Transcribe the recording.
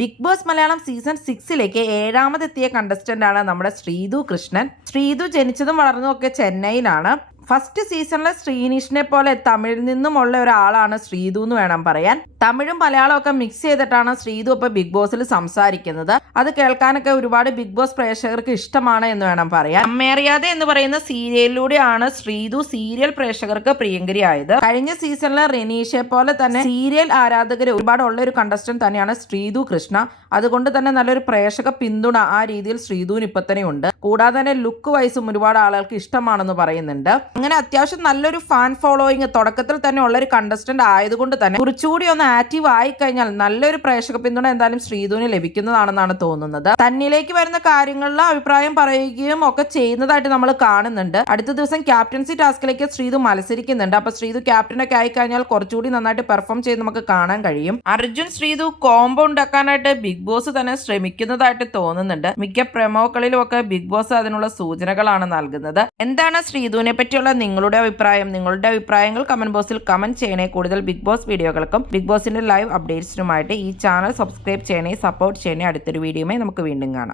Big boss Malayalam season 6ലേക്ക് ഏഴാമതെത്തിയ contestant ആണ് നമ്മുടെ ശ്രീതു കൃഷ്ണൻ. ശ്രീതു ജനിച്ചതും വളർന്നതും ഒക്കെ ചെന്നൈയിലാണ്. ഫസ്റ്റ് സീസണിലെ ശ്രീനിഷിനെ പോലെ തമിഴിൽ നിന്നുമുള്ള ഒരാളാണ് ശ്രീതു എന്ന് വേണം പറയാൻ. തമിഴും മലയാളവും ഒക്കെ മിക്സ് ചെയ്തിട്ടാണ് ശ്രീതു ഇപ്പൊ ബിഗ് ബോസിൽ സംസാരിക്കുന്നത്. അത് കേൾക്കാനൊക്കെ ഒരുപാട് ബിഗ് ബോസ് പ്രേക്ഷകർക്ക് ഇഷ്ടമാണ് എന്ന് വേണം പറയാൻ. അമ്മേറിയാതെ എന്ന് പറയുന്ന സീരിയലിലൂടെയാണ് ശ്രീതു സീരിയൽ പ്രേക്ഷകർക്ക് പ്രിയങ്കരിയായത്. കഴിഞ്ഞ സീസണിലെ റെനീഷയെ പോലെ തന്നെ സീരിയൽ ആരാധകർ ഒരുപാട് ഉള്ള ഒരു കണ്ടസ്റ്റന്റ് തന്നെയാണ് ശ്രീതു കൃഷ്ണ. അതുകൊണ്ട് തന്നെ നല്ലൊരു പ്രേക്ഷക പിന്തുണ ആ രീതിയിൽ ശ്രീതുവിന് ഇപ്പൊ തന്നെ ഉണ്ട്. കൂടാതെ തന്നെ ലുക്ക് വൈസും ഒരുപാട് ആളുകൾക്ക് ഇഷ്ടമാണെന്ന് പറയുന്നുണ്ട്. അങ്ങനെ അത്യാവശ്യം നല്ലൊരു ഫാൻ ഫോളോയിങ് തുടക്കത്തിൽ തന്നെ ഉള്ള ഒരു കണ്ടസ്റ്റന്റ് ആയതുകൊണ്ട് തന്നെ കുറച്ചുകൂടി ഒന്ന് ആക്റ്റീവ് ആയി കഴിഞ്ഞാൽ നല്ലൊരു പ്രേക്ഷക പിന്തുണ എന്തായാലും ശ്രീധുവിന് ലഭിക്കുന്നതാണെന്നാണ് തോന്നുന്നത്. തന്നിലേക്ക് വരുന്ന കാര്യങ്ങളിൽ അഭിപ്രായം പറയുകയും ഒക്കെ ചെയ്യുന്നതായിട്ട് നമ്മൾ കാണുന്നുണ്ട്. അടുത്ത ദിവസം ക്യാപ്റ്റൻസി ടാസ്കിലേക്ക് ശ്രീധു മത്സരിക്കുന്നുണ്ട്. അപ്പൊ ശ്രീധു ക്യാപ്റ്റനൊക്കെ ആയി കഴിഞ്ഞാൽ കുറച്ചുകൂടി നന്നായിട്ട് പെർഫോം ചെയ്ത് നമുക്ക് കാണാൻ കഴിയും. അർജുൻ ശ്രീധു കോംബോ ഉണ്ടാക്കാനായിട്ട് ബിഗ് ബോസ് തന്നെ ശ്രമിക്കുന്നതായിട്ട് തോന്നുന്നുണ്ട്. മിക്ക പ്രമോകളിലും ഒക്കെ ബിഗ് ബോസ് അതിനുള്ള സൂചനകളാണ് നൽകുന്നത്. എന്താണ് ശ്രീധുവിനെ പറ്റിയുള്ള നിങ്ങളുടെ അഭിപ്രായങ്ങൾ കമന്റ് ബോക്സിൽ കമന്റ് ചെയ്യണേ. കൂടുതൽ ബിഗ് ബോസ് വീഡിയോകൾക്കും ബിഗ് ബോസിന്റെ ലൈവ് അപ്ഡേറ്റ്സിനുമായിട്ട് ഈ ചാനൽ സബ്സ്ക്രൈബ് ചെയ്യണേ, സപ്പോർട്ട് ചെയ്യണേ. അടുത്തൊരു വീഡിയോയുമായി നമുക്ക് വീണ്ടും കാണാം.